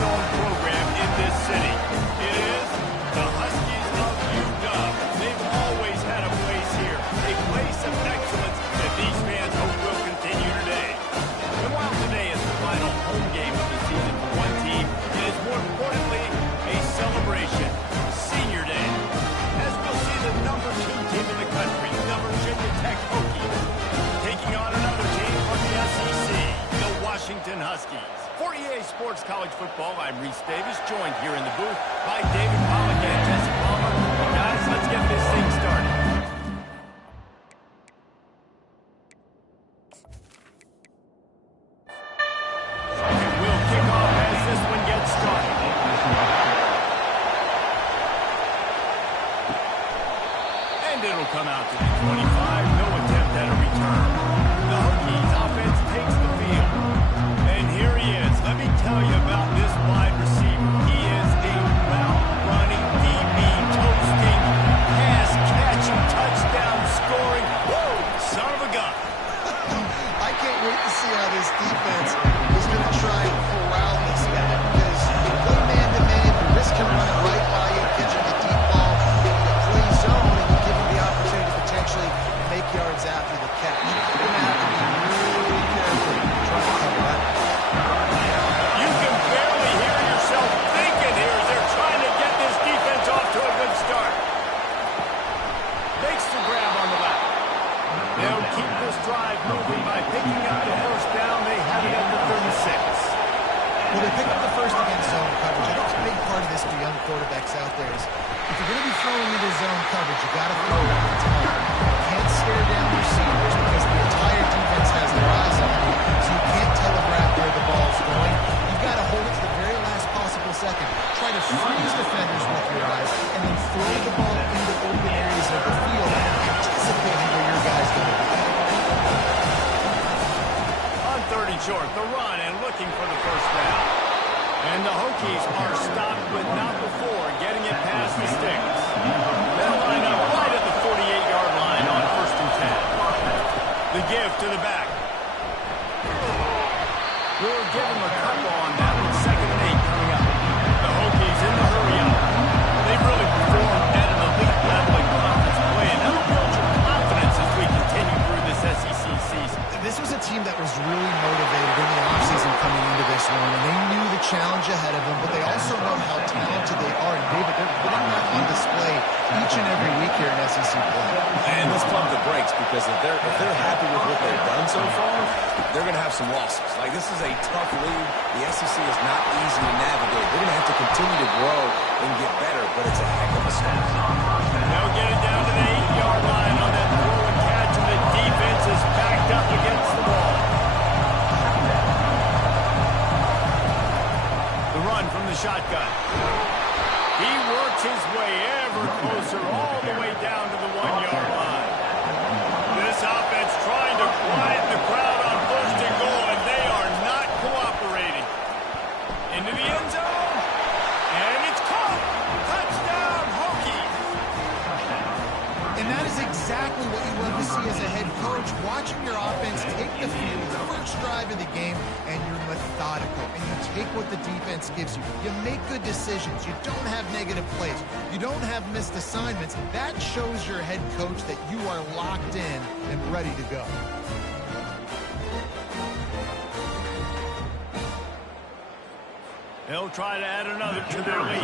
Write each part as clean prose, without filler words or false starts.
best-known program in this city. It is the Huskies of UW. They've always had a place here, a place of excellence that these fans hope will continue today. And while today is the final home game of the season for one team, it is more importantly a celebration, Senior Day. As we'll see the #2 team in the country, the Virginia Tech Hokies, taking on another team from the SEC, the Washington Huskies. For EA Sports College Football, I'm Reese Davis, joined here in the booth by David Pollack and Jesse Palmer. Guys, let's get this thing started. And we'll kick off as this one gets started. And it'll come out to the 25. No attempt at a return. The Hokies offense takes the field. And here he is. Let me tell you about this wide receiver. He is a route-running DB, toasting, pass-catching, touchdown-scoring. Woo! Son of a gun. I can't wait to see how this defense is going to try and corral this guy, because you play man-to-man, you risk him running right by you, catching a deep ball. You play zone, and you give him the opportunity to potentially make yards after the catch. You're going to have to be really careful trying to cover that. You can barely hear yourself thinking here as they're trying to get this defense off to a good start. Makes the grab on the left. They'll keep this drive moving by picking up the first down. They have it at the 36. Well, they pick up the first against zone coverage. I think a big part of this for young quarterbacks out there is if you're going to be throwing into zone coverage, you got to throw it on time. You can't stare down receivers because the entire defense has their eyes on you, so you can't telegraph where the ball's going. You've got to hold it to the very last possible second. Try to freeze defenders with your eyes, and then throw the ball into open areas of the field, anticipating where your guy's going to be. On 30 short, the run and looking for the first down. And the Hokies are stopped, but not before getting it past the sticks. They'll line up right at the 48-yard line on 1st and 10. The give to the back. We'll give him a couple on that with 2nd and 8 coming up. The Hokies in the hurry up. They've really performed at an elite level in conference play, and that'll build your confidence as we continue through this SEC season. This was a team that was really motivated in the offseason coming into this one, and they knew the challenge ahead of them, but they also know how talented they are. And David, they're putting that on display each and every week here in SEC play. And let's pump the brakes, because if they're happy with what they've done so far, they're going to have some losses. Like, this is a tough league. The SEC is not easy to navigate. They're going to have to continue to grow and get better, but it's a heck of a start. They'll get it down to the 8-yard line on that throw and catch, and the defense is backed up against the ball. The run from the shotgun. He works his way ever closer all the way down to the 1-yard line. This offense trying to quiet the crowd on 1st and goal, and they are not cooperating. Into the end zone, and it's caught. Touchdown, Hokies. And that is exactly what you love to see as a head coach, watching your offense take the field, the first drive of the game, and you're methodical, and you take what the defense gives you. You make good decisions. You don't have negative plays. You don't have missed assignments. That shows your head coach that you are locked in and ready to go. They'll try to add another to their lead.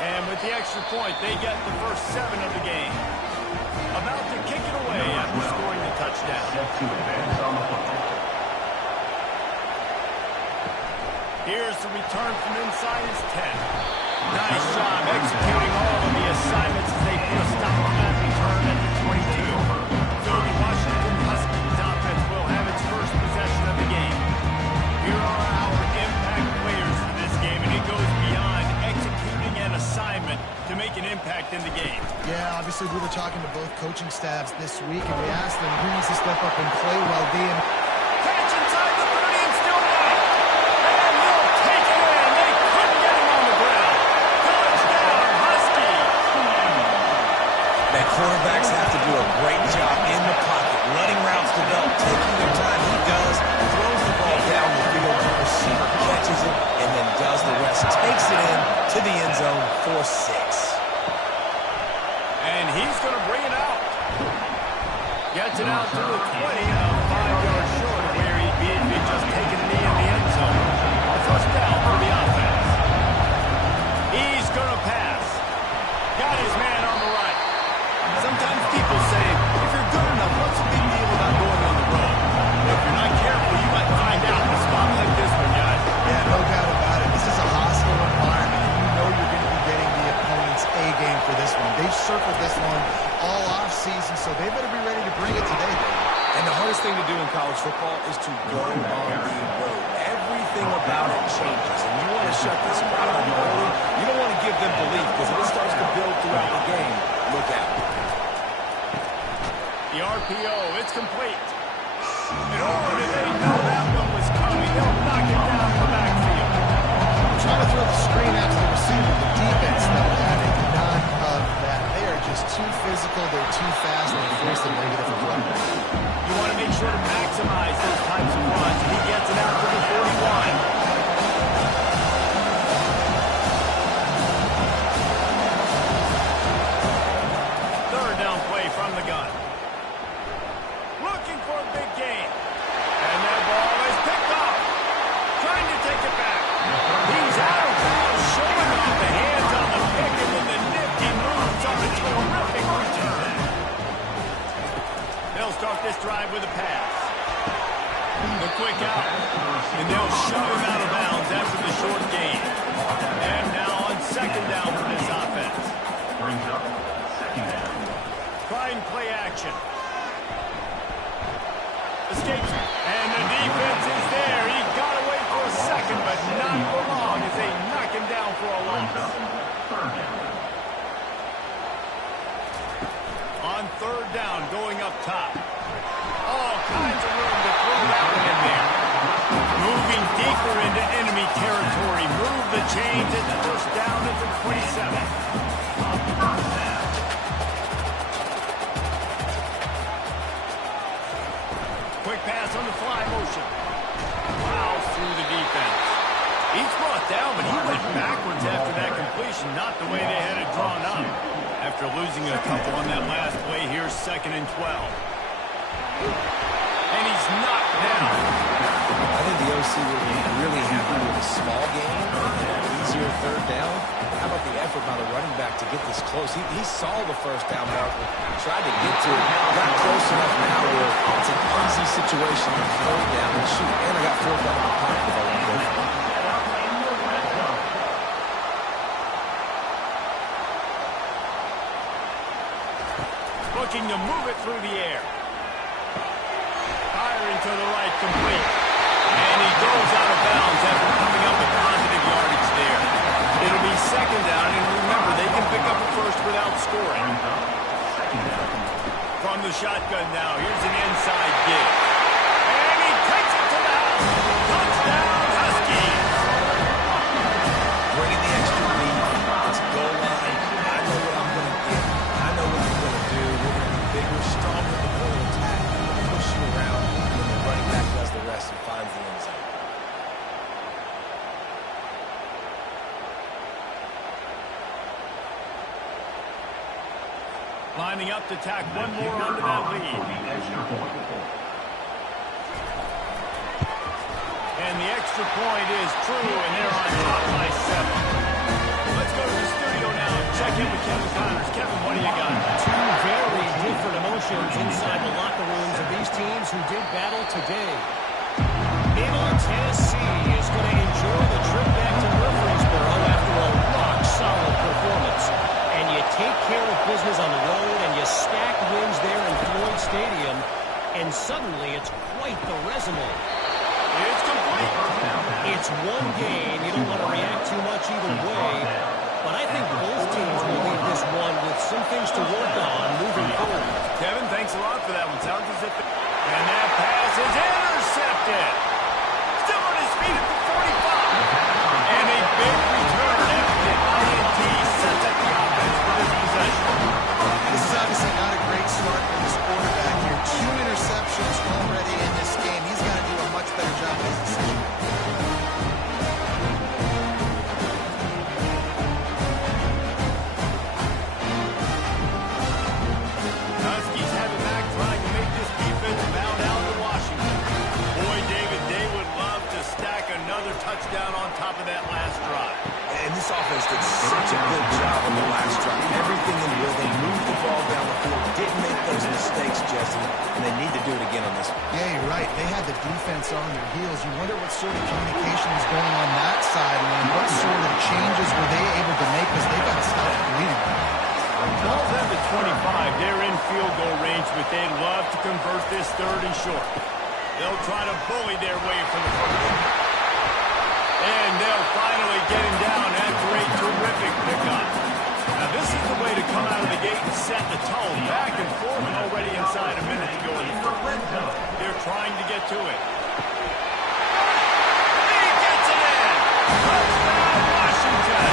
And with the extra point, they get the first 7 of the game. About to kick it away after scoring the touchdown. Here's the return from inside his 10. Nice job executing all of the assignments as they put a stop on that return at the 22. So the Washington Huskies offense will have its first possession of the game. Here are our impact players for this game, and it goes beyond executing an assignment to make an impact in the game. Yeah, obviously we were talking to both coaching staffs this week, and we asked them who needs to step up and play well. Catch inside the 30 and still got it. And he'll take it in. They couldn't get him on the ground. Touchdown, Huskies. That quarterbacks have to do a great job in the pocket, letting routes develop, taking their time. He Gets it out to the 20, 5 yards short of where he'd be if he'd just taken a knee in the end zone. A first down for the offense. He's going to pass. Got his man on the right. Sometimes people say, if you're good enough, what's the big deal about going on the road? If you're not careful, you might find out in a spot like this one, guys. Yeah, no doubt about it. This is a hostile environment. You know you're going to be getting the opponent's A game for this one. They've circled this one all offseason, so they better be ready to bring it today, baby. And the hardest thing to do in college football is to go on the road. Everything about it changes, and you want to shut this crowd up early. You don't want to give them belief, because if it starts to build throughout the game, look out. The RPO, it's complete. And oh, did they know that one was coming? They'll knock it down in the backfield. Trying to throw the screen out to the receiver. The defense, though, having none of that. They are just too physical. They're too fast. They force the negative play. You want to make sure to maximize those types of runs. He gets it out to the 41. Third down play from the gun. Looking for a big gain. And that ball is picked off. Trying to take it back. He's out of bounds, showing off the hands on the pick, and then the nifty moves on the terrific return. They'll start this drive with a pass. The quick out. And they'll shove him out of bounds after the short gain. And now on second down for this offense. Brings up second down. Trying play action. Escapes. And the defense is there. He got away for a second, but not for long as they knock him down for a loss. Third down. On third down, going up top. All kinds of room to throw that one in there. Moving deeper into enemy territory. Move the chains at the first down at the 27. Quick pass on the fly motion. Plows through the defense. He's brought down, but he went backwards after that completion, not the way they had it drawn up. After losing a couple on that last play, here's 2nd and 12. And he's knocked down. I think the OC will be really happy with a small game and an easier third down. How about the effort by the running back to get this close? He saw the first down marker, tried to get to it, got close enough now where it's an easy situation to third down and shoot. And I got fourth down in the pocket if I want to go for it. Looking to move it through the air. Firing to the right, complete. And he goes out of bounds after coming up with positive yardage there. It'll be second down, and remember, they can pick up a first without scoring. From the shotgun now, here's an inside dig. And he takes it to the house. Touchdown, Huskies. Bringing the extra lead. It's a goal line. I know what I'm going to get. I know what you're going to do. We're going to be bigger, stronger in the middle attack. Push you around, and then the running back does the rest and finds the end zone. Lining up to tack one more onto that lead. And the extra point is true, and they're on top by 7. Let's go to the studio now and check in with Kevin Connors. Kevin, what do you got? Two very different emotions inside the locker rooms of these teams who did battle today. Middle Tennessee is going to enjoy the trip back to Murfreesboro after a rock-solid performance. And you take care of business on the road, and you stack wins there in Floyd Stadium, and suddenly it's quite the resume. It's complete. It's one game. You don't want to react too much either way, but I think both teams will leave this one with some things to work on moving forward. Kevin, thanks a lot for that one. Sounds as if... And that pass is intercepted. Still on his feet at the 45. And a big return after the INT sets up the offense for this possession. This is obviously not a great start for this quarterback here. 2 interceptions already in this game. He's got to do a much better job with his decision. Huskies have it back, trying to make they need to do it again on this one. Yeah, you're right. They had the defense on their heels. You wonder what sort of communication was going on that sideline. What sort of changes were they able to make because they got to stop bleeding. Ball's at the 25. They're in field goal range, but they'd love to convert this third and short. They'll try to bully their way for the first. And they'll finally get him down after a terrific pickup. Now, this is the way to come out of the gate and set the tone. Back and forth already inside a minute to go in the first. They're trying to get to it. He gets it in! Touchdown, Washington!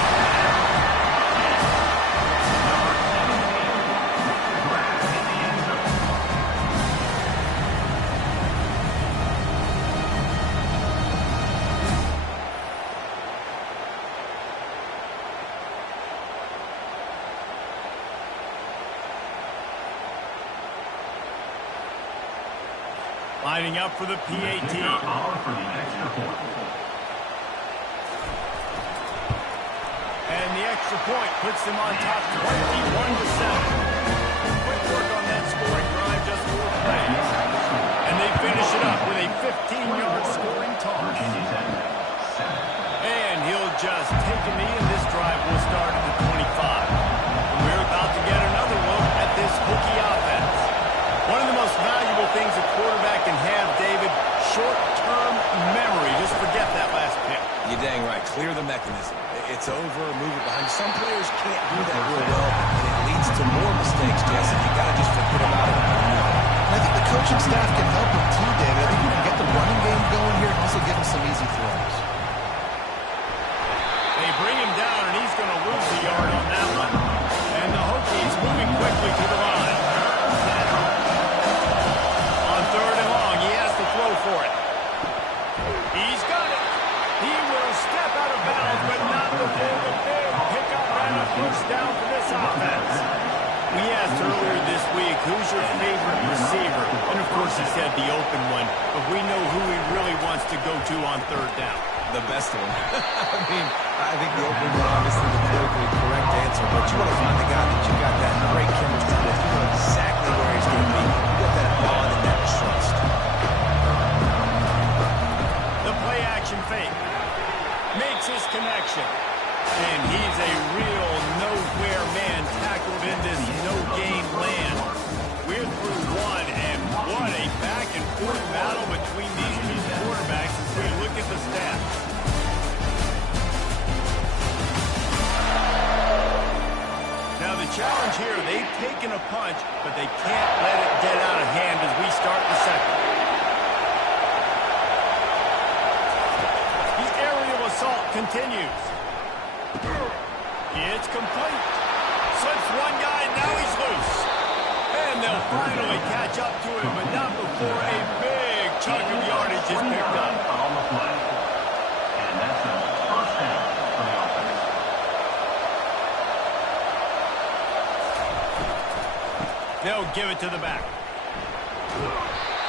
Lining up for the PAT. And the extra point puts them on top 21-7. Quick work on that scoring drive, just 4 plays. And they finish it up with a 15-yard scoring toss. And he'll just take a knee, and this drive will start at the 25. And we're about to get another look at this Hokie offense. One of the most valuable things a quarterback can have, David, short-term memory. Just forget that last pick. You're dang right. Clear the mechanism. It's over, move it behind. Some players can't do that real well, and it leads to more mistakes, Jesse. You got to just forget about it. And I think the coaching staff can help him too, David. I think you can get the running game going here and also give him some easy throws. They bring him down, and he's going to lose a yard on that one. And the Hokies moving quickly to the line. Third and long, he has to throw for it. He's got it. He will step out of bounds, but not before the big pickup and a first down for this offense. We asked earlier this week, who's your favorite receiver? And of course he said the open one, but we know who he really wants to go to on third down. The best one. I think the open one, obviously the politically correct answer, but you want to find the guy that you got that great chemistry with. You know exactly where he's going to be. You got that bond and that trust. The play action fake. Makes his connection. And he's a real nowhere man tackled in this no-gain land. We're through one, and what a back-and-forth battle between these two quarterbacks as we look at the stats. Now the challenge here, they've taken a punch, but they can't let it get out of hand as we start the second. The aerial assault continues. It's complete. Slips one guy, now he's loose. And they'll finally catch up to him, but not before a big chunk of yardage is picked up. On the play. And that's a first down for the offense. They'll give it to the back.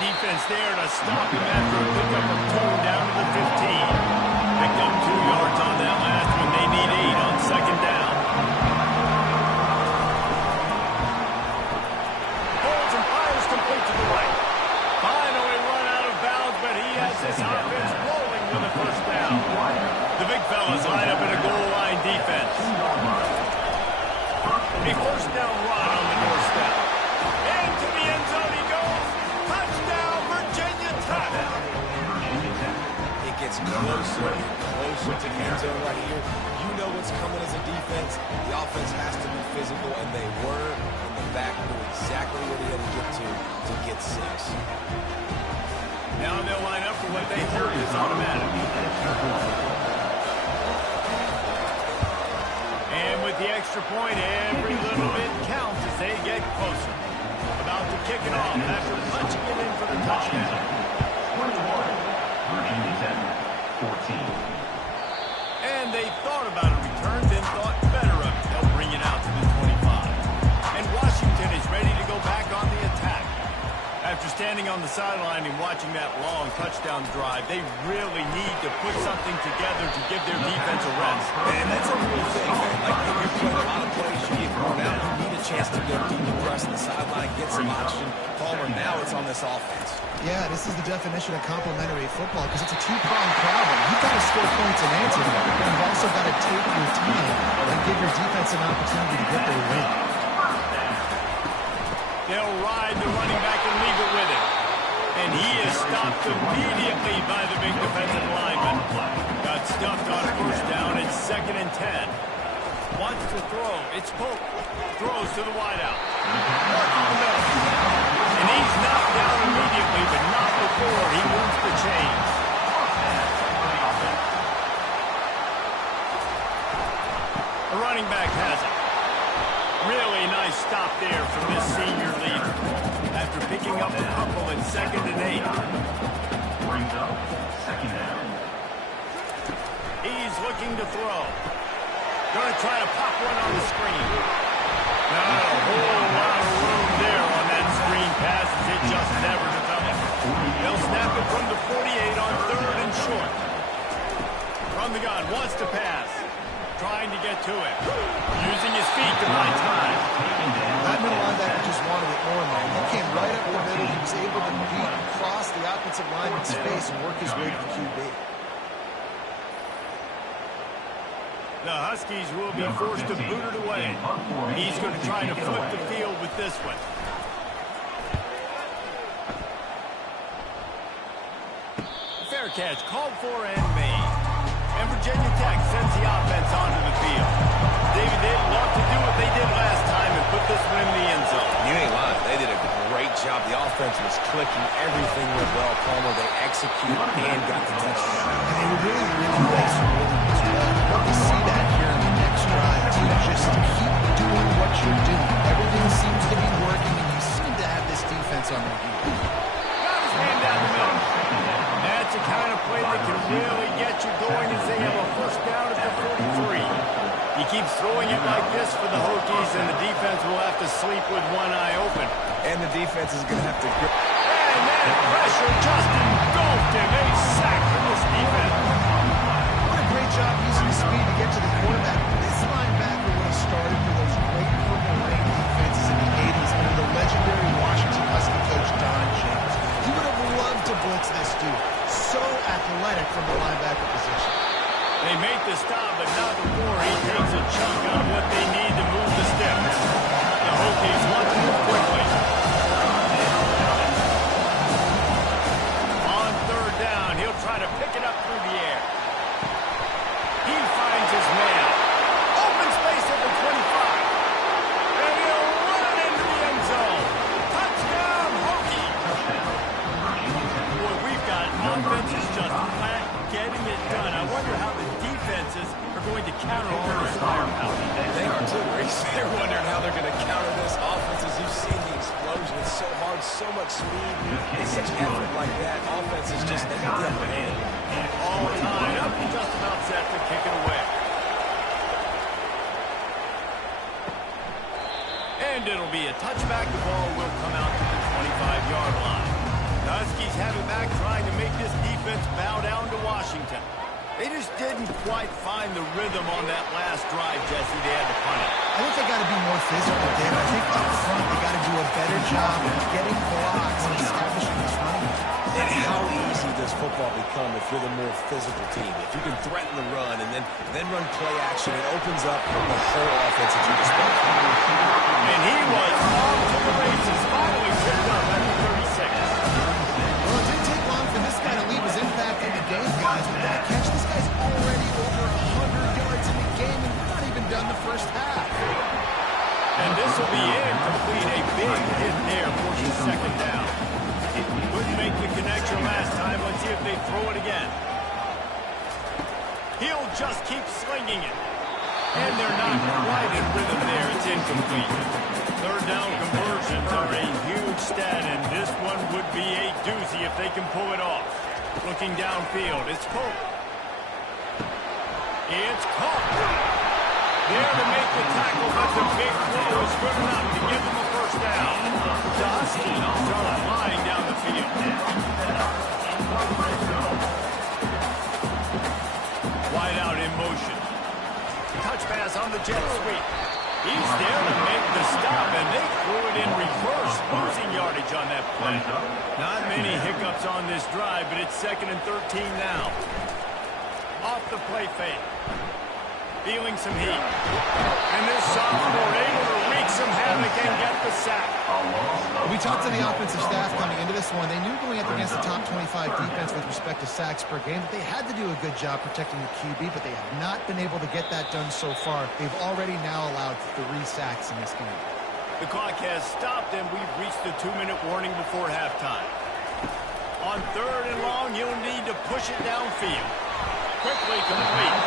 Defense there to stop him after a pickup of 2 down to the 15. Picked up 2 yards on that last one. They need 8 on second down. Holds and fires complete to the right. Finally run out of bounds, but he has this offense rolling with a first down. The big fellas line up in a goal line defense. A first down run on the doorstep. Into the end zone he goes. Touchdown, Virginia Tech. It gets closer and closer to the end zone right here. You know what's coming as a defense. The offense has to be physical, and they were. And the back knew exactly where they had to get 6. Now they'll line up for what they hope is automatic. And with the extra point, every little bit counts as they get closer. About to kick it off after punching it in for the touchdown. 21, Virginia Tech, 14. And they thought about a return, then thought better of it. They'll bring it out to the 25. And Washington is ready to go back on the attack. At After standing on the sideline and watching that long touchdown drive, they really need to put something together to give their defense a rest. And that's a real thing, man. Like, if you play a lot of plays, you get worn out. You need a chance to go deep and press on the sideline, get some oxygen. Palmer, now it's on this offense. Yeah, this is the definition of complementary football because it's a two-pronged problem. You've got to score points and answer them, but you've also got to take your team and give your defense an opportunity to get their win. They'll ride the running back and leave it with him. And he is stopped immediately by the big defensive lineman. Got stuffed on first down. It's 2nd and 10. Wants to throw. It's Polk. Throws to the wideout. Working the middle. And he's knocked down immediately, but not before he moves the chains. The running back has it. Really nice stop there from this senior leader. After picking up a couple in 2nd and 8. Brings up 2nd down. He's looking to throw. Going to try to pop one on the screen. Not a whole lot of room there on that screen pass as it just never developed. They'll snap it from the 48 on 3rd and short. From the gun, wants to pass. Trying to get to it. Using his feet to buy time. That middle linebacker just wanted it more, man. He came right up the middle. He was able to beat across the offensive lineman's face and work his way to the QB. The Huskies will be forced to boot it away. He's going to try to flip the field with this one. Fair catch, called for and made. And Virginia Tech sends the offense onto the field. David, they'd love to do what they did last time and put this one in the end zone. You ain't lying. They did a great job. The offense was clicking. Everything went well, Palmer. They executed and got the touchdown. And they were really nice rhythm as well. I'd love to see that here in the next drive, too. Just keep doing what you're doing. Everything seems to be working, and you seem to have this defense on their heels. Got his man down the middle. That's the kind of play that can really get you going as they have a first down at the 43. He keeps throwing it like this for the Hokies, and the defense will have to sleep with one eye open. And the defense is going to have to go. And man, pressure just engulfed him. A sack from this defense. What a great job using his speed to get to the quarterback. This linebacker would have started for those great Purple Rain defenses in the 80s under the legendary Washington Husky coach Don James. He would have loved to blitz this dude. So athletic from the linebacker position. They make the stop, but not before he takes a chunk out of what they need to move the sticks. The Hokies want to move quickly. On 3rd down, he'll try to pick it up through the air. He finds his man. Open space at the 25. And he'll run it into the end zone. Touchdown, Hokie! Boy, we've got offenses just flat getting it done. I wonder how the defenses are going to counter all this firepower. They are too, Reese. They're wondering how they're going to counter this offense. As you've seen the explosion, it's so hard, so much speed, and such effort like that. Offense is just they have the upper hand. All tied up and just about set to kick it away. And it'll be a touchback. The ball will come out to the 25-yard line. The Huskies have it back, trying to make this defense bow down to Washington. They just didn't quite find the rhythm on that last drive, Jesse. They had to punt it. I think they got to be more physical, Dave. I think up front they got to do a better job of getting blocks and establishing this running game. And how easy does football become if you're the more physical team? If you can threaten the run and then run play action, it opens up the whole offense at your disposal. And he was off to the races, finally picked up at the 36. Well, it didn't take long for this guy to leave his impact in the game, guys. With that catch, this guy's already over 100 yards in the game, and we're not even done the first half. And this will be incomplete. A big hit there for the 2nd down. Couldn't make the connection last time. Let's see if they throw it again. He'll just keep slinging it. And they're not quite in rhythm there. It's incomplete. 3rd down conversions are a huge stat, and this one would be a doozy if they can pull it off. Looking downfield, it's Polk. It's caught. There to make the tackle, but the big throw is good enough to give them a first down. Dusty thrown flying down the field. Wide out in motion. Touch pass on the jet sweep. He's there to make the stop, and they threw it in reverse, losing yardage on that play. Not many hiccups on this drive, but it's 2nd and 13 now. Off the play fake. Feeling some heat. And this sophomore able to wreak some havoc and get the sack. We talked to the offensive staff coming into this one. They knew going up against the top 25 defense with respect to sacks per game that they had to do a good job protecting the QB, but they have not been able to get that done so far. They've already now allowed 3 sacks in this game. The clock has stopped, and we've reached the 2-minute warning before halftime. On 3rd and long, you'll need to push it downfield. Quickly complete.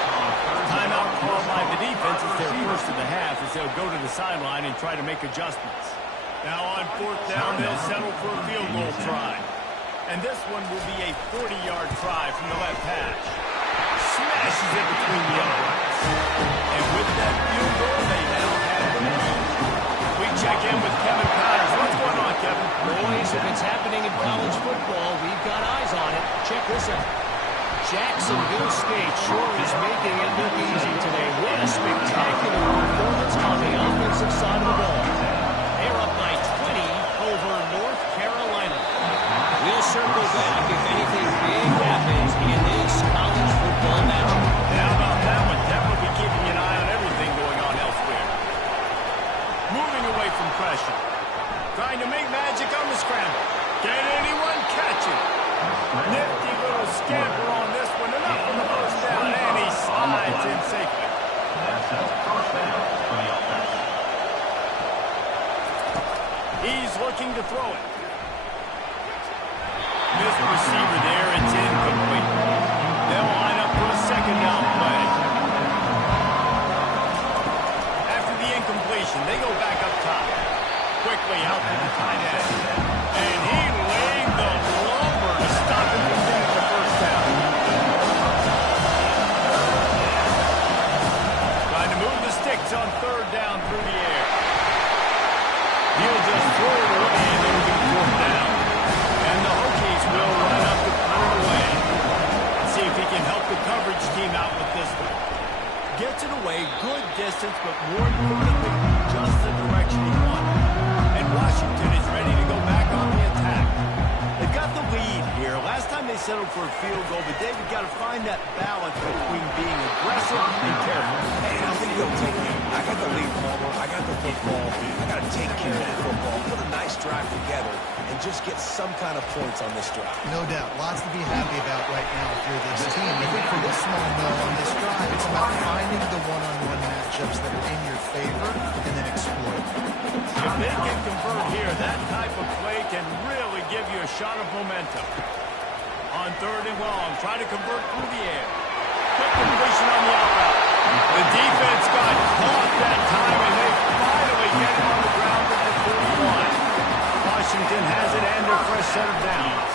Timeout called by the defense is their first of the half as they'll go to the sideline and try to make adjustments. Now on 4th down, they'll settle for a field goal try. And this one will be a 40-yard try from the left hash. Smashes it between the uprights. And with that field goal, they now have the lead. We check in with Kevin Powers. What's going on, Kevin? Boys, if it's happening in college football, we've got eyes on it. Check this out. Jacksonville State sure is making it look easy today. What a spectacular performance on the offensive side of the ball. They're up by 20 over North Carolina. We'll circle back if anything big happens in this college football matchup. How about that one? Definitely be keeping an eye on everything going on elsewhere. Moving away from pressure. Trying to make magic on the scramble. Can anyone catch it? Nifty little scamper on this one. Enough for the first down, and he slides in safely. He's looking to throw it. Missed receiver there. It's incomplete. They'll line up for a 2nd down play. After the incompletion, they go back up top. Quickly out to the tight end. And he laid the lumber to stop him from getting the first down. Trying to move the sticks on 3rd down through the air. He'll just throw it away and it'll be 4th down. And the Hokies will run up to put it away. Let's see if he can help the coverage team out with this one. Gets it away, good distance, but more importantly, just the direction he wanted. And Washington is ready to go back on the attack. They've got the lead here. Last time they settled for a field goal, but David got to find that balance between being aggressive and careful. Hey, I think they'll take it. I got the lead, Palmer. I got the football. I got to take care of the football. Put a nice drive together and just get some kind of points on this drive. No doubt. Lots to be happy about right now if you're this team. I think for this small mill on this drive, it's about finding the one-on-one matchups that are in your favor and then exploit. If they can convert here, that type of play can really give you a shot of momentum. On 3rd and long, try to convert through the air. Quick completion on the out route. The defense got caught that time, and they finally get him on the ground at the 41. Washington has it and a fresh set of downs.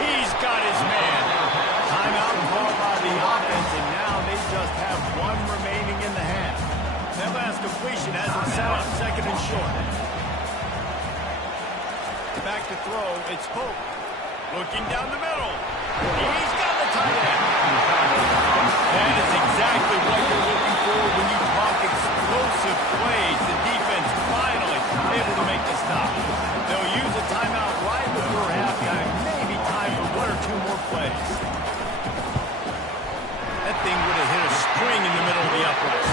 He's got his man. Timeout called by the offense, and now they just have 1 remaining in the half. That last completion has him set up 2nd and short. Back to throw, it's Pope. Looking down the middle. He's got the tight end. That is exactly what you're looking for when you talk explosive plays. The defense finally able to make the stop. They'll use a timeout right before halftime. Maybe time for 1 or 2 more plays. That thing would have hit a string in the middle of the upright.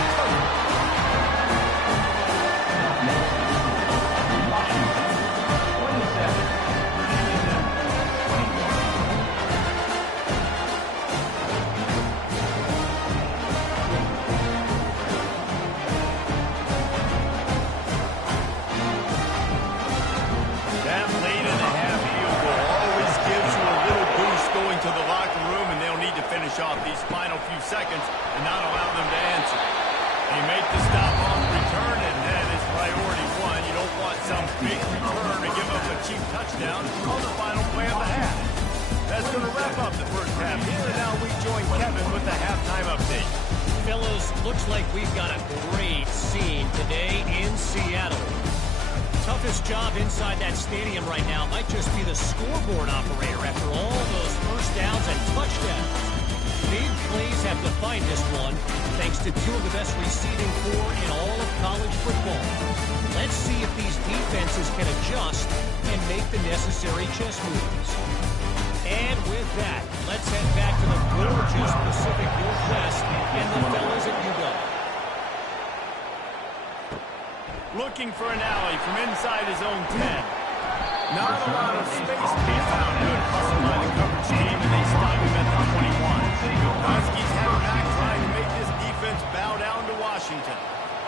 Off these final few seconds and not allow them to answer. They make the stop on the return, and that is priority 1. You don't want some big return to give up a cheap touchdown on the final play of the half. That's going to wrap up the first half here, and now we join Kevin with the halftime update. Fellas, looks like we've got a great scene today in Seattle. toughest job inside that stadium right now might just be the scoreboard operator after all those first downs and touchdowns. Big plays have defined this one, thanks to two of the best receiving core in all of college football. Let's see if these defenses can adjust and make the necessary chess moves. And with that, let's head back to the gorgeous Pacific Northwest and the fellas at UW. Looking for an alley from inside his own 10. Not a lot of space to be found. Good hustle by the coverage team, and they stop him at the 21. Huskies have back trying to make this defense bow down to Washington.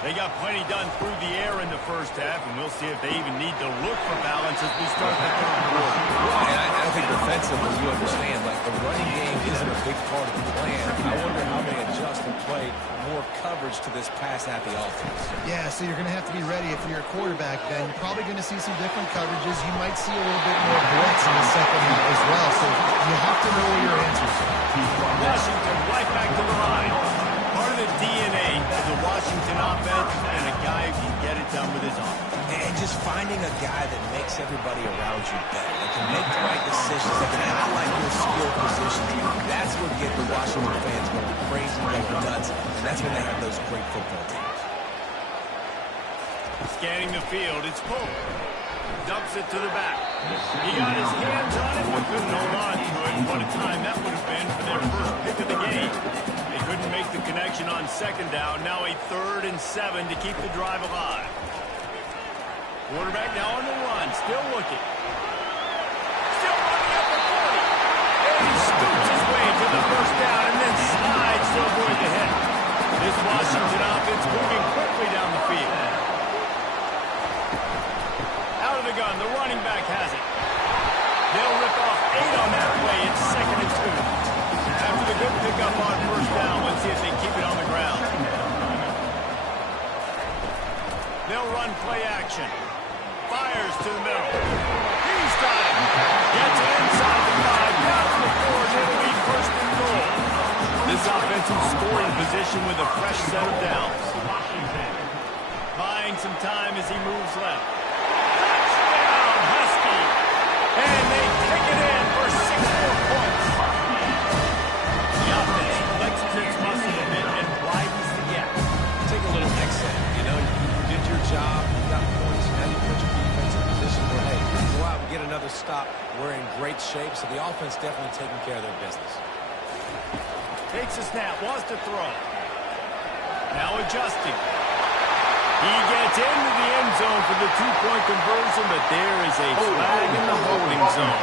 They got plenty done through the air in the first half, and we'll see if they even need to look for balance as we start the third quarter. I think defensively, you understand, like the running game isn't a big part of the plan. I wonder how they adjust and play more coverage to this pass-happy offense. Yeah, so you're going to have to be ready if you're a quarterback, Ben. You're probably going to see some different coverages. You might see a little bit more blitz in the second half as well, so you have to know where your answers are. Washington right back to the line. Part of the DNA of the Washington offense, and a guy who can get it done with his arm. And just finding a guy that makes everybody around you better, that can make the right decisions, that can highlight your skill positions. That's what gets the Washington fans going crazy, going nuts, and that's when they have those great football teams. Scanning the field, it's Pope. Dumps it to the back. He got his hands on it, but couldn't hold on to it. What a time that would have been for their first pick of the game. They couldn't make the connection on second down. Now a 3rd and 7 to keep the drive alive. Quarterback now on the run, still looking. Still running up the 40. And he scoots his way to the first down and then slides to avoid the hit. This Washington offense moving quickly down the field. Out of the gun, the running back has it. They'll rip off 8 on that play. It's 2nd and 2. After the good pickup on first down, let's see if they keep it on the ground. They'll run play action. Fires to the middle. He's got it. Gets it inside the 5. Down to the 4. It'll be 1st and goal. This offensive scoring position with a fresh set of downs. Buying some time as he moves left. Touchdown, Husky. And they kick it in for 6 more points. The offense flexes its muscle a bit and widens the gap. Take a little exit. You know, you did your job. You got points. Now you put your defense in position where, hey, go out and get another stop. We're in great shape, so the offense definitely taking care of their business. Takes a snap, wants to throw. Now adjusting. He gets into the end zone for the 2-point conversion, but there is a flag in the holding zone.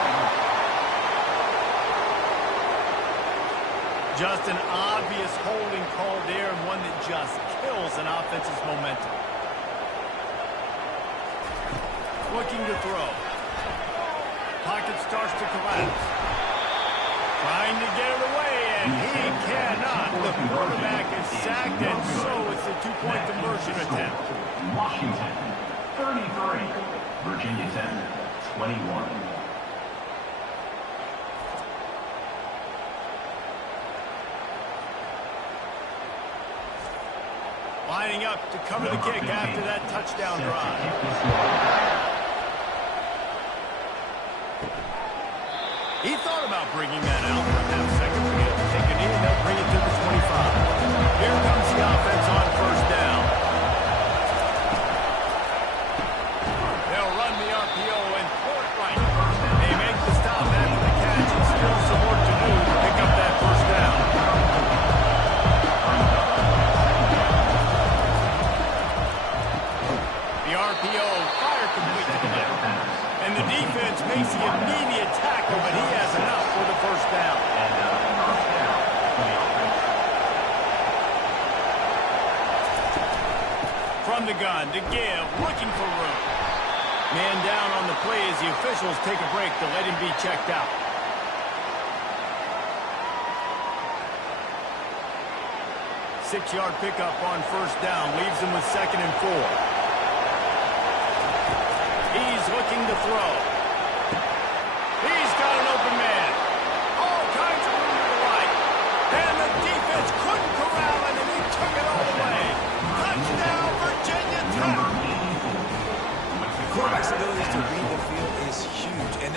Just an obvious holding call there, and one that just kills an offense's momentum. Looking to throw. Pocket starts to collapse. Trying to get it away, and he cannot. The quarterback is sacked, and so it's a 2-point conversion attempt. Washington, 33. Virginia Tech, 21. Lining up to cover the kick after that touchdown drive. He thought about bringing that out for a half second, but he'll take a knee and they'll bring it to the 25. Here comes the offense on first down. They'll run the RPO and throw it right. They make the stop after the catch and still some work to do to pick up that first down. The RPO fire complete to the middle. And the defense makes the immediate tackle, but he has enough for the first down. From the gun to give, looking for room. Man down on the play as the officials take a break to let him be checked out. Six-yard pickup on first down leaves him with 2nd and 4. He's looking to throw. He's got an open man. All kinds of room to the right. And the defense couldn't corral him, and he took it all the way. Touchdown, Virginia Tech.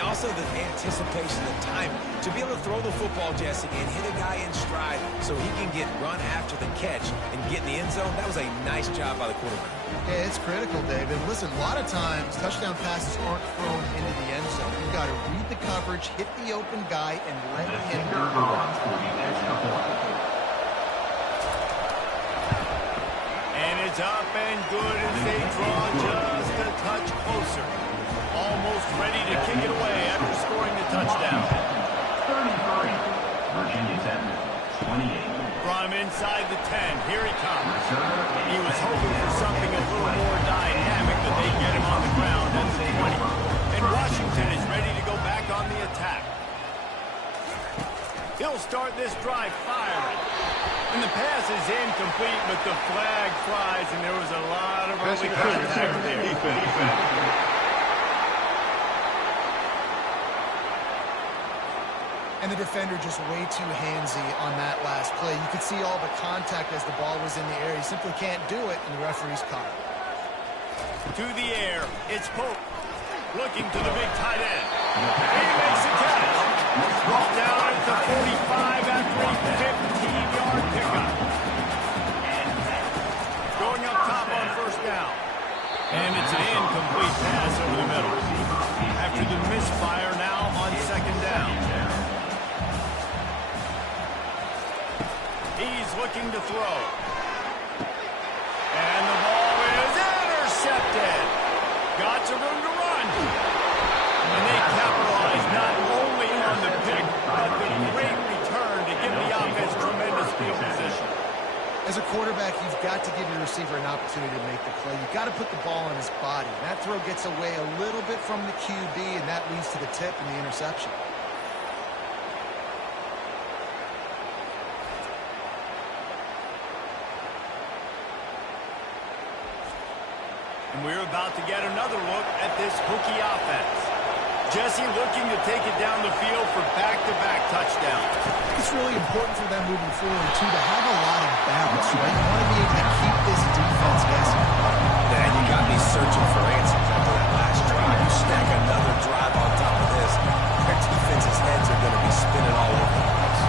also the anticipation, the time to be able to throw the football, Jesse, and hit a guy in stride so he can get run after the catch and get in the end zone. That was a nice job by the quarterback. Yeah, it's critical, David. Listen, a lot of times touchdown passes aren't thrown into the end zone. You've got to read the coverage, hit the open guy, and let him do the rest. And it's up and good as they draw just a touch closer. Almost ready to kick it away after scoring the touchdown. 33. Virginia 10, 28. From inside the 10, here he comes. He was hoping for something a little more dynamic, but they get him on the ground at the 20. And Washington is ready to go back on the attack. He'll start this drive firing. And the pass is incomplete, but the flag flies, and there was a lot of early contact there. And the defender just way too handsy on that last play. You could see all the contact as the ball was in the air. He simply can't do it, and the referee's caught it. To the air, it's Pope. Looking to the big tight end. He makes the catch. Brought down at the 45 after a 15-yard pickup. Going up top on first down. And it's an incomplete pass over the middle. After the misfire now on second down. He's looking to throw. And the ball is intercepted. Got some room to run. And they capitalize not only on the pick, but the great return to give the offense tremendous field position. As a quarterback, you've got to give your receiver an opportunity to make the play. You've got to put the ball on his body. That throw gets away a little bit from the QB, and that leads to the tip and the interception. And we're about to get another look at this Hokie offense. Jesse looking to take it down the field for back-to-back touchdowns. It's really important for them moving forward, too, to have a lot of balance, right? You want to be able to keep this defense guessing. Man, you got me searching for answers after that last drive. You stack another drive on top of this, their defense's heads are going to be spinning all over the place.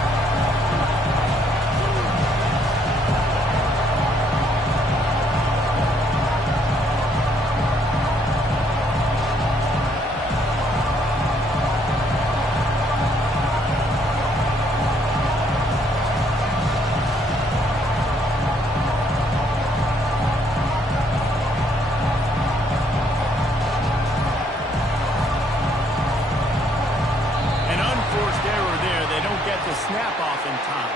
Snap off in time.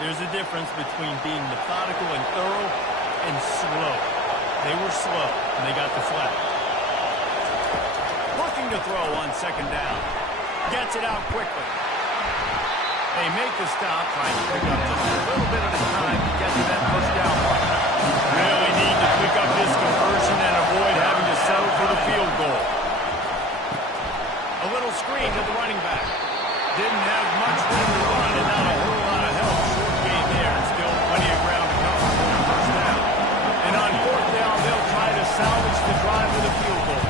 There's a difference between being methodical and thorough and slow. They were slow, and they got the flag. Looking to throw on second down. Gets it out quickly. They make the stop, trying to pick up just a little bit at a time to get to that first down mark. Really need to pick up this conversion and avoid having to settle for the field goal. A little screen to the running back. Didn't have much room to run and not a whole lot of help. Short gain there and still plenty of ground to cover for the first down. And on fourth down, they'll try to salvage the drive with a field goal.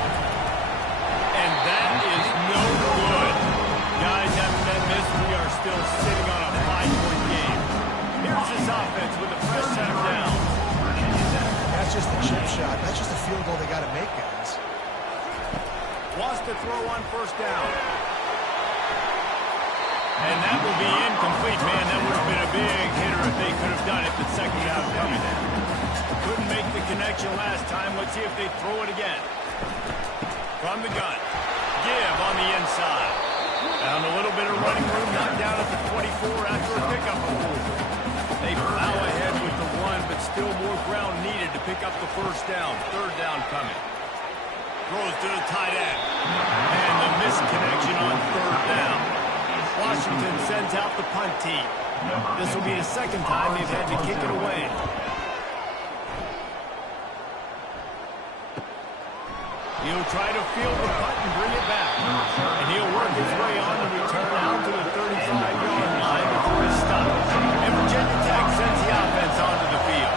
And that is no good. Guys, after that miss, we are still sitting on a 5-point game. Here's this offense with a fresh set of downs. That's just a chip shot. That's just a field goal they got to make, guys. Wants to throw on first down. And that will be incomplete, man. That would have been a big hitter if they could have done it, but second down coming. Couldn't make the connection last time. Let's see if they throw it again. From the gun. Give on the inside. Found a little bit of running room, knocked down at the 24 after a pickup of 4. They plow ahead with the 1, but still more ground needed to pick up the first down. Third down coming. Throws to the tight end. And the missed connection on third down. Washington sends out the punt team. This will be the second time they've had to kick it away. He'll try to field the punt and bring it back. And he'll work his way on the return out to the 35-yard line before he stops. And Virginia Tech sends the offense onto the field.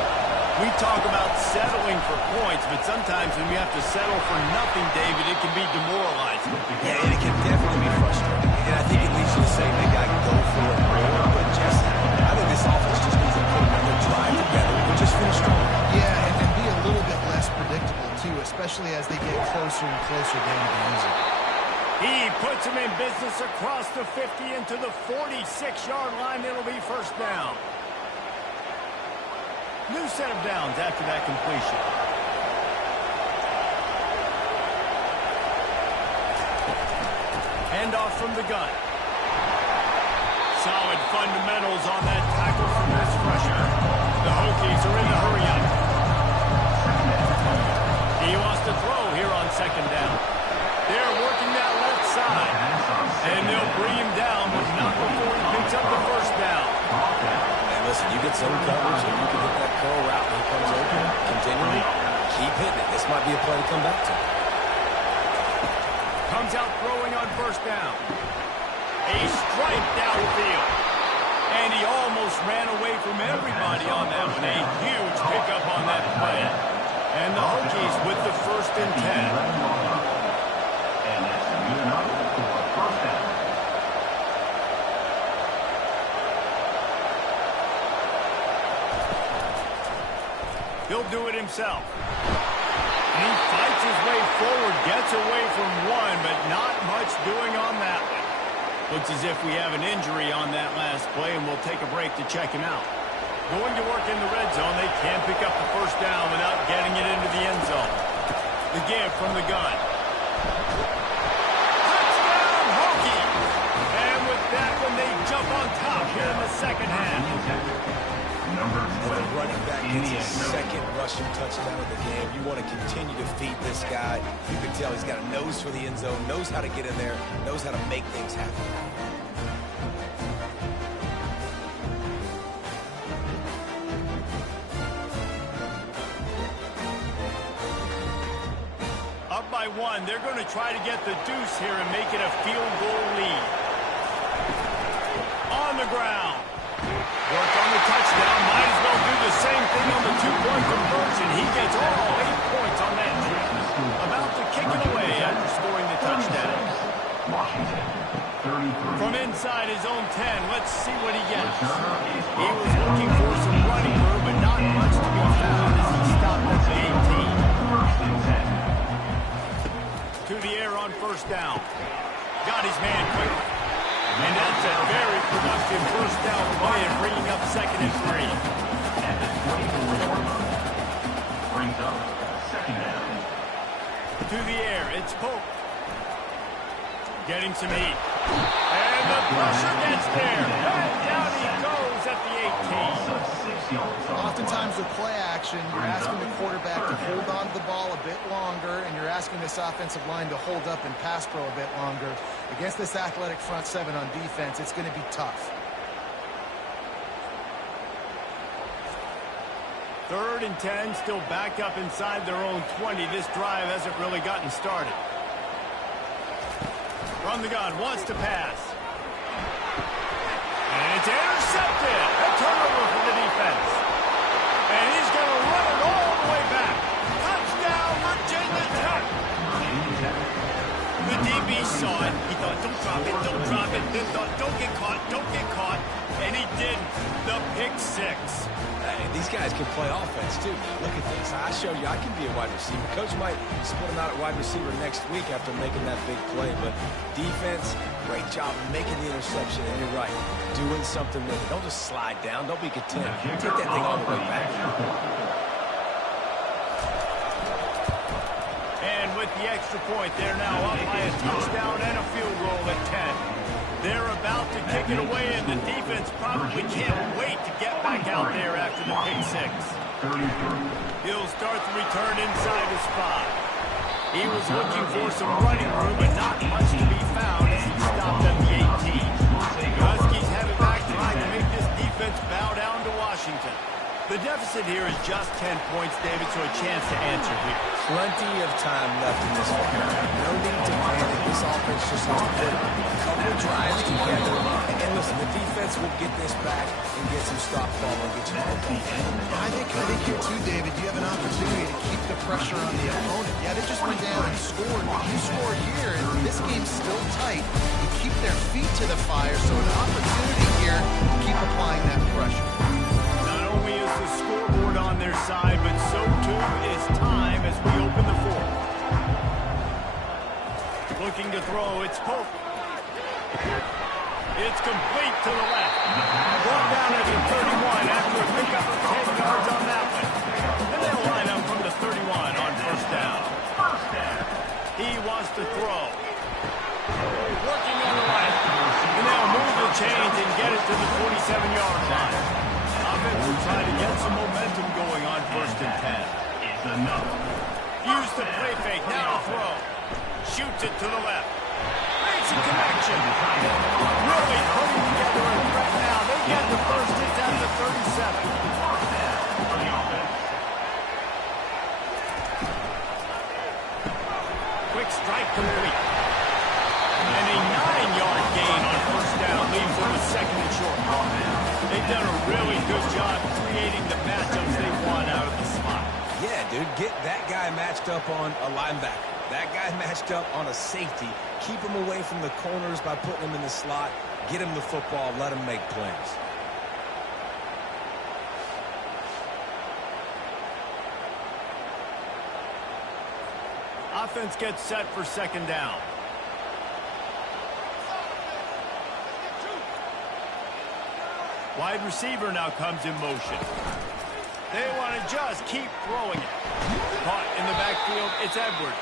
We talk about settling for points, but sometimes when you have to settle for nothing, David, it can be demoralizing. Yeah, and it can definitely be frustrating. And I think it leads you to say they got to go for it more. But just, I think this offense just needs to put another drive together and just finish strong. Yeah, and be a little bit less predictable, too, especially as they get closer and closer down to the end zone. He puts him in business across the 50 into the 46-yard line. It'll be first down. New set of downs after that completion. Handoff from the gun. Solid fundamentals on that tackle from this rusher. The Hokies are in the hurry-up. He wants to throw here on second down. They're working that left side. And they'll bring him down, but not before he picks up the first down. Listen, you get zone coverage and you can hit that curl route when it comes open continually. Keep hitting it. This might be a play to come back to. Comes out throwing on first down. A strike downfield. And he almost ran away from everybody on that one. A huge pickup on that play. And the Hokies with the first and 10. And it's good enough for first down. He'll do it himself. He fights his way forward, gets away from one, but not much doing on that one. Looks as if we have an injury on that last play, and we'll take a break to check him out. Going to work in the red zone, they can't pick up the first down without getting it into the end zone. The give from the gun. Touchdown, Hokies! And with that one, they jump on top here in the second half. When a running back gets his second rushing touchdown of the game, you want to continue to feed this guy. You can tell he's got a nose for the end zone, knows how to get in there, knows how to make things happen. Up by one, they're going to try to get the deuce here and make it a field goal lead. On the ground. Work on the touchdown. Might as well do the same thing on the two-point conversion. He gets all 8 points on that trip. About to kick it away after scoring the touchdown. Washington, 33. From inside his own 10, let's see what he gets. He was looking for some running room, but not much to be found as he stopped at the 18. To the air on first down. Got his man quickly. And that's a very productive first down play and bringing up second and 3. At the 24-yard line. Brings up second down. To the air, it's Pope. Getting some heat. And the pressure gets there. And down he goes at the 18. Oftentimes with play action, you're asking the quarterback to hold on to the ball a bit longer, and you're asking this offensive line to hold up and pass pro a bit longer. Against this athletic front seven on defense, it's going to be tough. Third and 10, still back up inside their own 20. This drive hasn't really gotten started. From the gun, wants to pass. And it's intercepted. A turnover for the defense. And he's going to run it all the way back. Touchdown, Virginia Tech. The DB saw it. He thought, don't drop it, don't drop it. Then thought, don't get caught, don't get caught. And he didn't. The pick six. Hey, these guys can play offense, too. Look at this. I showed you I can be a wide receiver. Coach might split him out at wide receiver next week after making that big play. But defense, great job making the interception. And you're right, doing something with it. Don't just slide down. Don't be content. Take that thing all the way back. And with the extra point, they're now up by a touchdown and a field goal at 10. They're about to kick it away, and the defense probably can't wait to get back out there after the pick six. He'll start the return inside his spot. He was looking for some running room, but not much to be found as he stopped at the 18. The Huskies have it back trying to make this defense bow down to Washington. The The deficit here is just 10 points, David, so a chance to answer here. Plenty of time left in this one. No need to panic. This offense just needs to put a couple of drives together. And listen, the defense will get this back and get some stop ball and get you the football. I think here too, David, you have an opportunity to keep the pressure on the opponent. Yeah, they just went down and scored, but you score here, and this game's still tight. You keep their feet to the fire, so an opportunity here to keep applying that pressure. Not only is the scoreboard on their side, but so too is time as we open the fourth. Looking to throw, it's Pope. It's complete to the left. Brought down at the 31 after a pickup of 10 yards on that one. And they'll line up from the 31 on first down. He wants to throw. Working on the right. And they'll move the chains and get it to the 47-yard line. Offense will try to get some momentum going on first and 10. It's enough. Use the play fake. Now throw. Shoots it to the left. Makes a connection. Really putting together a threat now. They get the first. It's at the 37. Quick strike complete. And a 9-yard gain on first down leaves them with second and short. They've done a really good job creating the matchups they want out of the slot. Yeah, dude, get that guy matched up on a linebacker. That guy matched up on a safety. Keep him away from the corners by putting him in the slot. Get him the football. Let him make plays. Offense gets set for second down. Wide receiver now comes in motion. They want to just keep throwing it. Caught in the backfield, it's Edwards.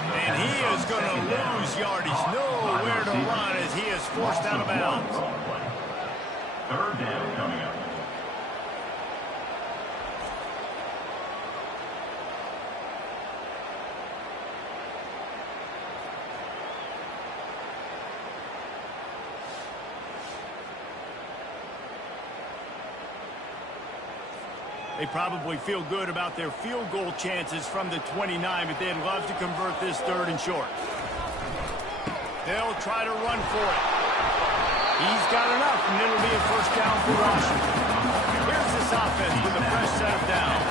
And he is going to lose yardage. Nowhere to run as he is forced out of bounds. Third down coming up. They probably feel good about their field goal chances from the 29, but they'd love to convert this third and short. They'll try to run for it. He's got enough, and it'll be a first down for Washington. Here's this offense with a fresh set of downs.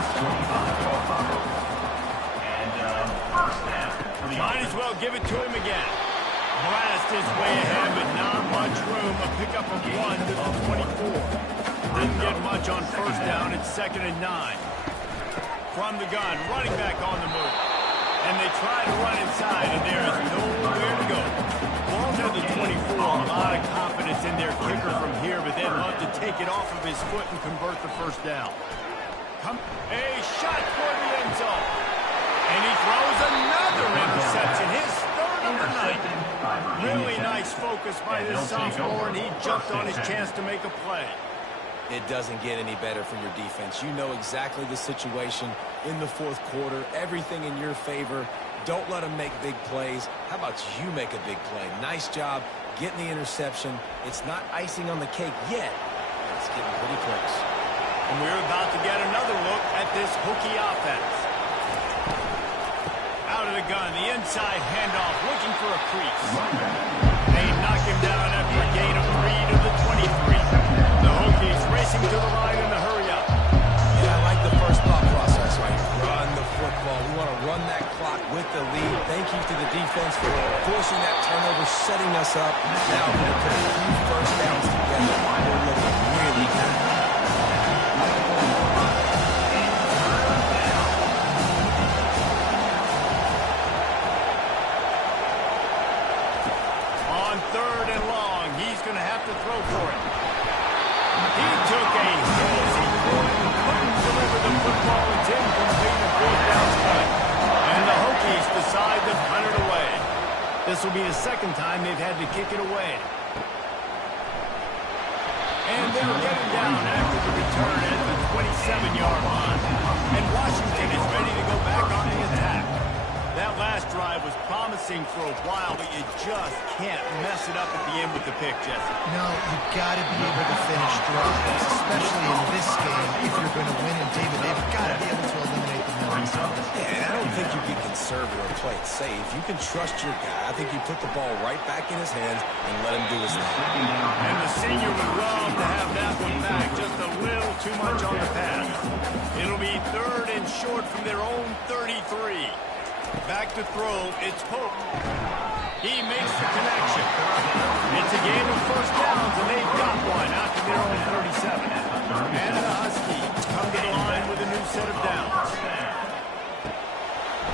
Might as well give it to him again. Blast his way ahead, but not much room. A pickup of 1 to the 24. Didn't get much on first down. It's second and 9. From the gun, running back on the move. And they try to run inside, and there is nowhere to go. Ball's at the 24. A lot of confidence in their kicker from here, but they'd love to take it off of his foot and convert the first down. A shot toward the end zone. And he throws another interception. His third of the night. Really nice focus by this sophomore, and he jumped on his chance to make a play. It doesn't get any better for your defense. You know exactly the situation in the fourth quarter. Everything in your favor. Don't let them make big plays. How about you make a big play? Nice job getting the interception. It's not icing on the cake yet. It's getting pretty close. And we're about to get another look at this Hokie offense. Out of the gun, the inside handoff, looking for a crease. They knock him down after a gain of 3 to the 23. The Hokies racing to the line in the hurry-up. Yeah, I like the first thought process, right? Run the football. We want to run that clock with the lead. Thank you to the defense for forcing that turnover, setting us up. Now we're going to put a few first downs together. We're looking really good. On third and long, he's going to have to throw for it. He took a hazy throw, couldn't deliver the football. It's incomplete, a fourth down cut. And the Hokies decide to punt it away. This will be the second time they've had to kick it away. And they'll get him down after the return at the 27-yard line. And Washington is ready to go back on the attack. That last drive was promising. pressing for a while, but you just can't mess it up at the end with the pick, Jesse. No, you got to be able to finish drives, especially in this game. If you're going to win, and David, they've got to be able to eliminate the millions. Yeah, and I don't think you get conservative or play it safe. You can trust your guy. I think you put the ball right back in his hands and let him do his thing. And the senior would love to have that one back. Just a little too much on the pass. It'll be 3rd and short from their own 33. Back to throw, it's Pope. He makes the connection. It's a game of first downs, and they've got one out to their own 37. And the Huskies come to the line with a new set of downs.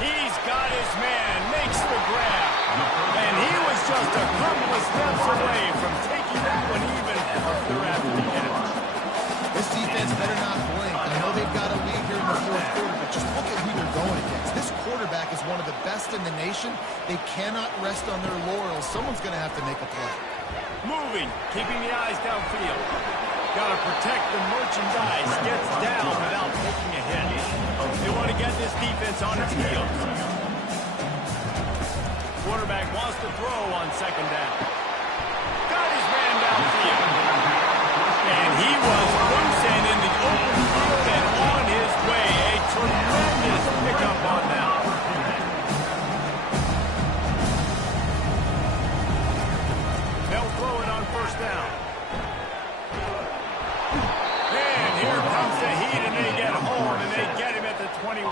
He's got his man, makes the grab. And he was just a couple of steps away from taking that one even after the catch. This defense better not blink. I know they've got a lead here in the fourth quarter, but just look at who they're going against. This quarterback is one of the best in the nation. They cannot rest on their laurels. Someone's going to have to make a play. Moving, keeping the eyes downfield. Got to protect the merchandise. Gets down without taking a hit. They want to get this defense on its heels. Quarterback wants to throw on 2nd down. Got his man downfield. And he was cruising in the open field and on his way. A tremendous pickup on that. They'll throw it on 1st down. And here comes the heat, and they get home, and they get him at the 21.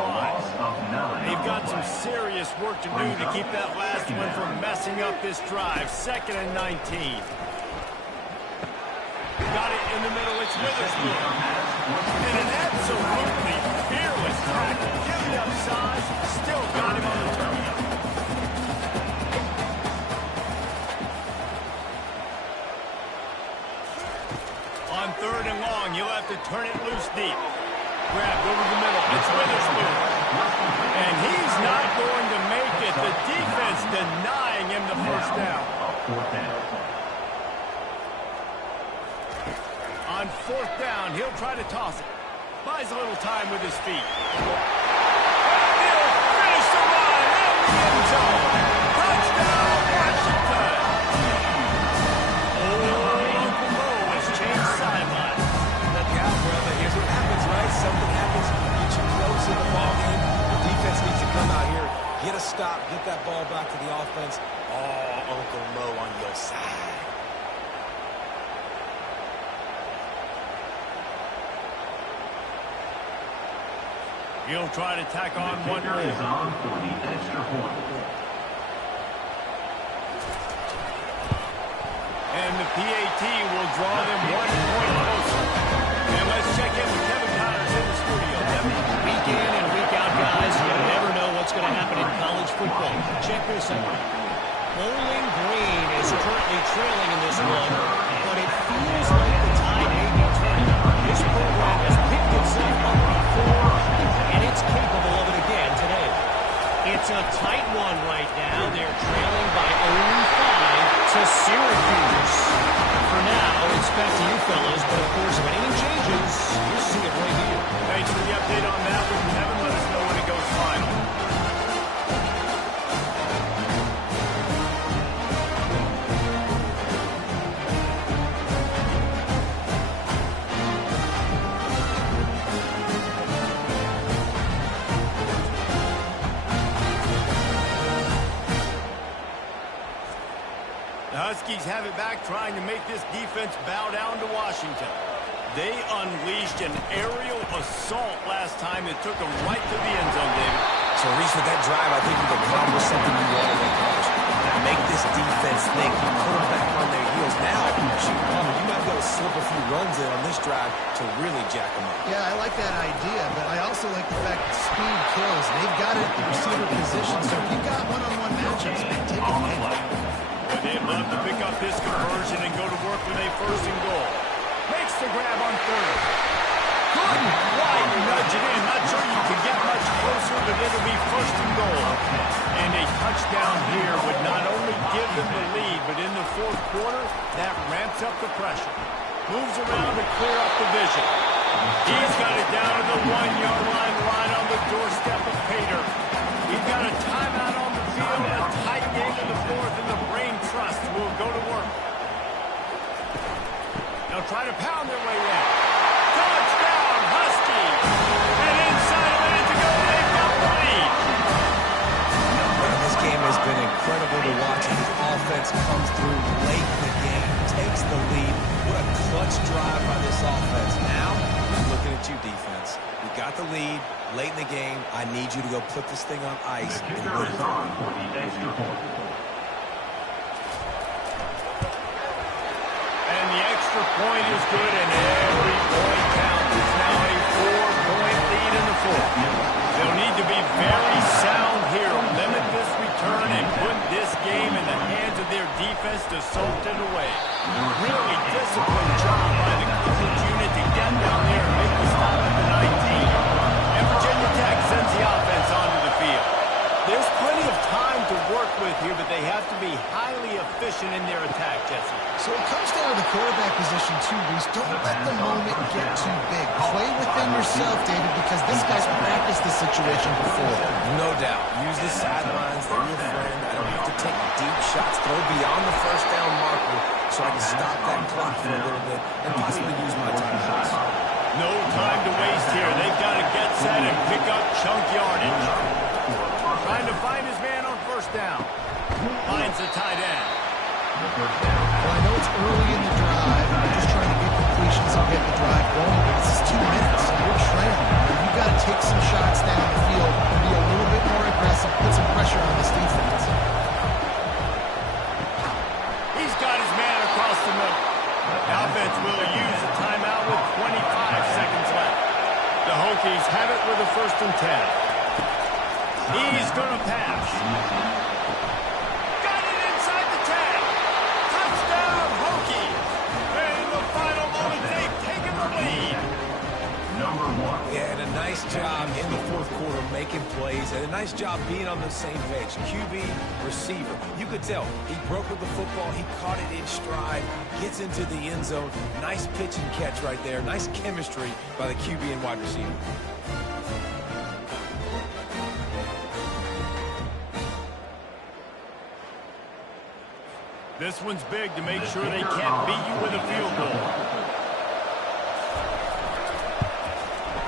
They've got some serious work to do to keep that last one from messing up this drive. 2nd and 19. Got it in the middle. It's Witherspoon. And an absolutely fearless tackle. Giving up size. Still got him on the turn. On 3rd and long, he'll have to turn it loose deep. Grabbed over the middle. It's Witherspoon. And he's not going to make it. The defense denying him the 1st down. On 4th down, he'll try to toss it. Buys a little time with his feet. And he'll finish the run in the end zone. Touchdown, Washington. Oh, Uncle Mo has changed sidelines. Look out, brother. Here's what happens, right? Something happens. Get you close in the ball game. The defense needs to come out here, get a stop, get that ball back to the offense. Oh, Uncle Mo on your side. He'll try to tack on one more. Is on for the extra point. And the PAT will draw them 1 point closer. And let's check in with Kevin Connors in the studio. Kevin? Week in and week out, guys, you never know what's going to happen in college football. Check this out. Bowling Green is currently trailing in this one, but it feels like the tide may be turning. This program has picked itself up before, and it's capable of it again today. It's a tight one right now. They're trailing by only 5 to Syracuse. For now, it's back to you fellas, but of course, if anything changes, you'll see it right here. Thanks for the update on that one, Kevin. Let us know when it goes final. The Huskies have it back, trying to make this defense bow down to Washington. They unleashed an aerial assault last time that took them right to the end zone, David. So, Reese, with that drive, I think you've accomplished something you wanted to accomplish. Make this defense think. You put them back on their heels. Now, shoot, you might be able to slip a few runs in on this drive to really jack them up. Yeah, I like that idea, but I also like the fact that speed kills. They've got it at the receiver position, so if you've got one-on-one matchups, man, take advantage. But they'd love to pick up this conversion and go to work with a 1st and goal. Makes the grab on 3rd. Couldn't quite nudge it in. Not sure you can get much closer, but it'll be 1st and goal. And a touchdown here would not only give them the lead, but in the 4th quarter, that ramps up the pressure. Moves around to clear up the vision. He's got it down to the 1-yard line, right on the doorstep of Pater. We've got a timeout on the field, a tight game. forth, and the brain trust will go to work. They'll try to pound their way in. Touchdown, Huskies! And inside a minute to go, they've got the lead. This game has been incredible to watch. The offense comes through late in the game, takes the lead. What a clutch drive by this offense. Now, I'm looking at you, defense. We got the lead late in the game. I need you to go put this thing on ice. The kicker is on for the extra point. And the extra point is good, and every point counts. It's now a 4-point lead in the fourth. They'll need to be very sound here, limit this return, and put this game in the hands of their defense to salt it away. Really disciplined job by the coverage unit to get down there and make the stop at the 19. And Virginia Tech sends the offense onto the field. There's plenty of time to work with here, but they have to be highly efficient in their attack, Jesse. So it comes down to the quarterback position, too, Reese. Don't let the moment get too big. Play within yourself, David, because this guy's practiced this situation before. No doubt. Use the sidelines. They're your friend. I don't have to take deep shots. Throw beyond the first down marker so I can stop that clock for a little bit and possibly use my timeouts. No time to waste here. They've got to get set and pick up chunk yardage. Trying to find his man on first down. Finds the tight end. Well, I know it's early in the drive, and they're just trying to get completions and get the drive going, but this is 2 minutes, and you're trailing. You've got to take some shots down the field and be a little bit more aggressive, put some pressure on this defense. He's got his man across the middle. The offense will use a timeout with 25 seconds left. The Hokies have it with a 1st and 10. He's going to pass. Got it inside the 10. Touchdown, Hokies. And in the final moment, they've taken the lead. Number 1. Yeah, and a nice job in the fourth quarter making plays, and a nice job being on the same page. QB, receiver. You could tell he broke with the football. He caught it in stride, gets into the end zone. Nice pitch and catch right there. Nice chemistry by the QB and wide receiver. This one's big to make sure they can't beat you with a field goal.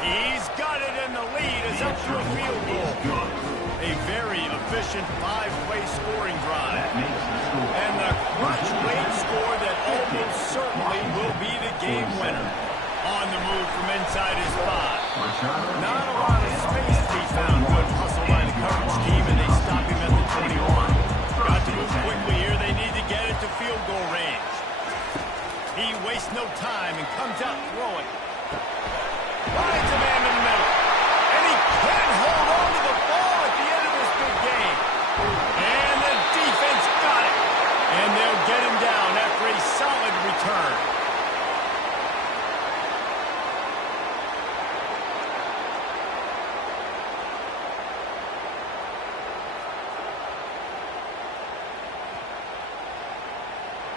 He's got it, and the lead is up to a field goal. A very efficient 5-play scoring drive. And the clutch late score that almost certainly will be the game winner. On the move from inside his 5. Not a lot of space to be found. Good hustle by the coverage team, and they stop him at the 21. Got to move quickly here. They need to get it to field goal range. He wastes no time and comes out throwing. Finds a man in the middle. And he can't hold on to the ball at the end of this big game. And the defense got it. And they'll get him down after a solid return.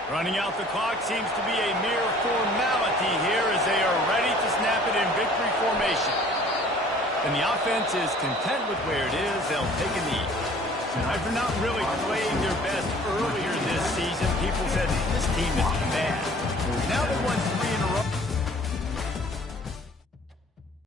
Running out the clock seems to be a mere formality here as they are ready to snap it in victory formation. And the offense is content with where it is. They'll take a knee. After not really playing their best earlier this season, people said this team is bad. Now they won 3 in a row.